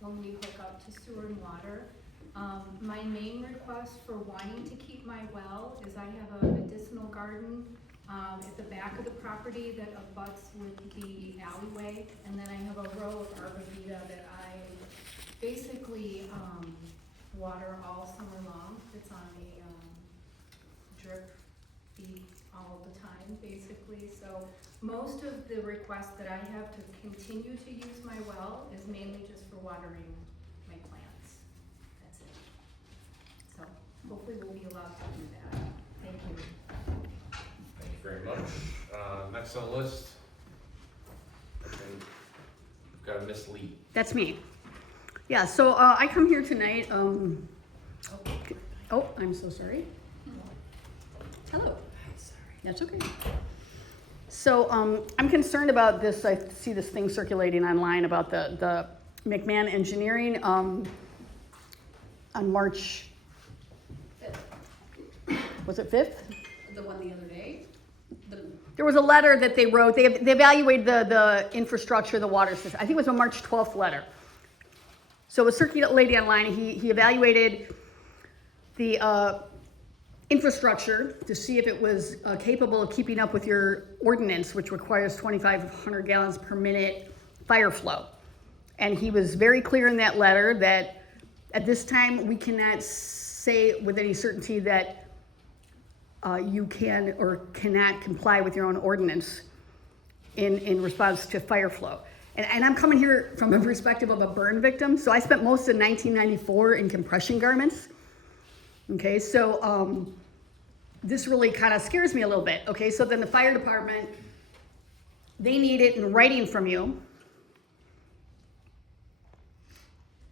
when we hook up to sewer and water. My main request for wanting to keep my well is I have a medicinal garden at the back of the property that abuts with the alleyway, and then I have a row of arborvitae that I basically water all summer long. It's on a drip feed all the time, basically. So most of the requests that I have to continue to use my well is mainly just for watering my plants. That's it. So hopefully we'll be allowed to do that. Thank you. Thank you very much. Next on the list, we've got Miss Lee. That's me. Yeah, so I come here tonight. Oh, I'm so sorry. Hello. That's okay. So I'm concerned about this. I see this thing circulating online about the McMahon Engineering on March 5th. Was it 5th? The one the other day? There was a letter that they wrote. They evaluated the infrastructure, the water system. I think it was a March 12th letter. So it was circulating online. He evaluated the infrastructure to see if it was capable of keeping up with your ordinance, which requires 2,500 gallons per minute fire flow. And he was very clear in that letter that at this time we cannot say with any certainty that you can or cannot comply with your own ordinance in response to fire flow. And I'm coming here from a perspective of a burn victim. So I spent most of 1994 in compression garments. Okay, so this really kind of scares me a little bit. Okay, so then the fire department, they need it in writing from you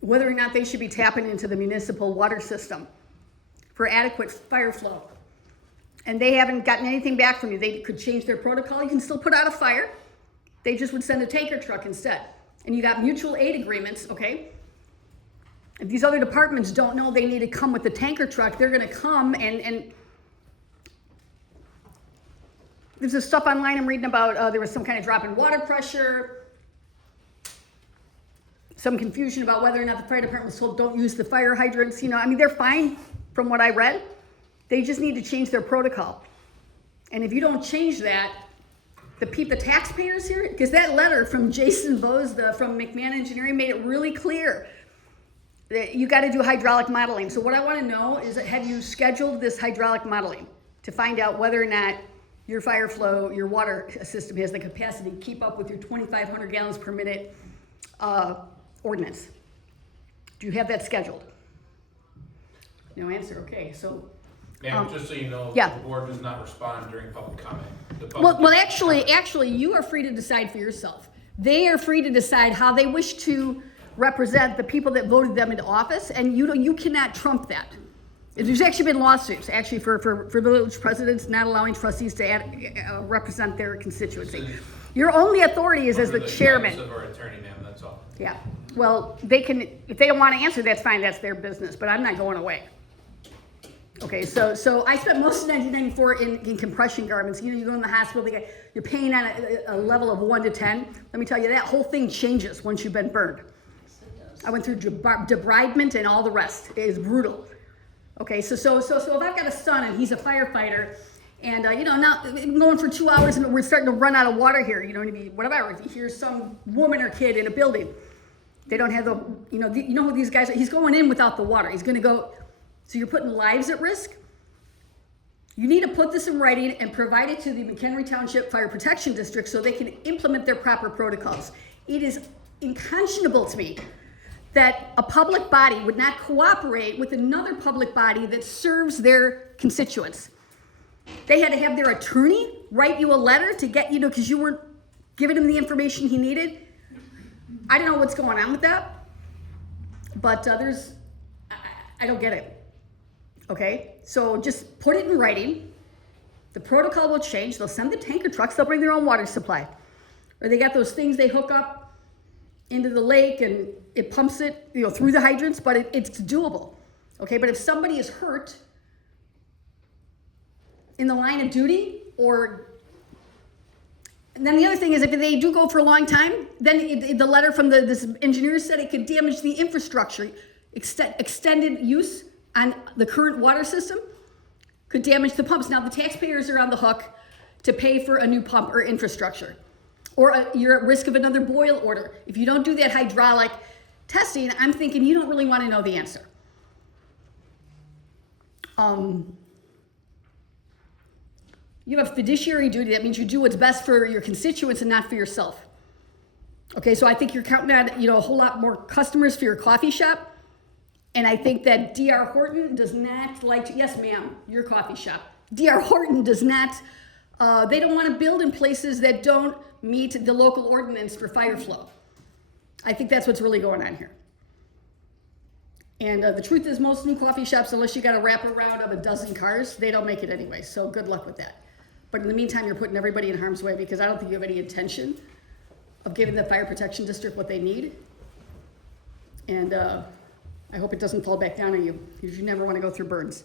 whether or not they should be tapping into the municipal water system for adequate fire flow. And they haven't gotten anything back from you. They could change their protocol. You can still put out a fire. They just would send a tanker truck instead. And you got mutual aid agreements, okay? If these other departments don't know they need to come with the tanker truck, they're gonna come and there's this stuff online I'm reading about, there was some kind of drop in water pressure, some confusion about whether or not the fire department was told don't use the fire hydrants. You know, I mean, they're fine from what I read. They just need to change their protocol. And if you don't change that, the taxpayers here, because that letter from Jason Bose from McMahon Engineering made it really clear that you got to do hydraulic modeling. So what I want to know is, have you scheduled this hydraulic modeling to find out whether or not your fire flow, your water system has the capacity to keep up with your 2,500 gallons per minute ordinance? Do you have that scheduled? No answer. Okay, so. Ma'am, just so you know, yeah. the board does not respond during public comment. Well, actually, you are free to decide for yourself. They are free to decide how they wish to represent the people that voted them into office, and you cannot trump that. There's actually been lawsuits, actually, for village presidents not allowing trustees to represent their constituency. Your only authority is as the chairman. Of our attorney, ma'am, that's all. Yeah. Well, they can, if they don't want to answer, that's fine. That's their business. But I'm not going away. Okay, so I spent most of 1994 in compression garments. You know, you go in the hospital, you're paying on a level of 1 to 10. Let me tell you, that whole thing changes once you've been burned. I went through debridement and all the rest. It is brutal. Okay, so if I've got a son and he's a firefighter, and you know, now I'm going for 2 hours and we're starting to run out of water here. You know, whatever. If you hear some woman or kid in a building, they don't have the, you know who these guys are. He's going in without the water. He's going to go. So you're putting lives at risk? You need to put this in writing and provide it to the McHenry Township Fire Protection District so they can implement their proper protocols. It is unconscionable to me that a public body would not cooperate with another public body that serves their constituents. They had to have their attorney write you a letter to get, you know, because you weren't giving him the information he needed. I don't know what's going on with that, but I don't get it. Okay, so just put it in writing. The protocol will change. They'll send the tanker trucks. They'll bring their own water supply. Or they got those things they hook up into the lake and it pumps it, you know, through the hydrants, but it's doable. Okay, but if somebody is hurt in the line of duty or And then the other thing is, if they do go for a long time, then the letter from this engineer said it could damage the infrastructure. Extended use on the current water system could damage the pumps. Now the taxpayers are on the hook to pay for a new pump or infrastructure. Or you're at risk of another boil order. If you don't do that hydraulic testing, I'm thinking you don't really want to know the answer. You have fiduciary duty. That means you do what's best for your constituents and not for yourself. Okay, so I think you're counting on, a whole lot more customers for your coffee shop. And I think that D.R. Horton does not like to, yes ma'am, your coffee shop. D.R. Horton does not, they don't want to build in places that don't meet the local ordinance for fire flow. I think that's what's really going on here. And the truth is, most new coffee shops, unless you got a wraparound of a dozen cars, they don't make it anyway. So good luck with that. But in the meantime, you're putting everybody in harm's way, because I don't think you have any intention of giving the fire protection district what they need. And I hope it doesn't fall back down on you, because you never want to go through burns.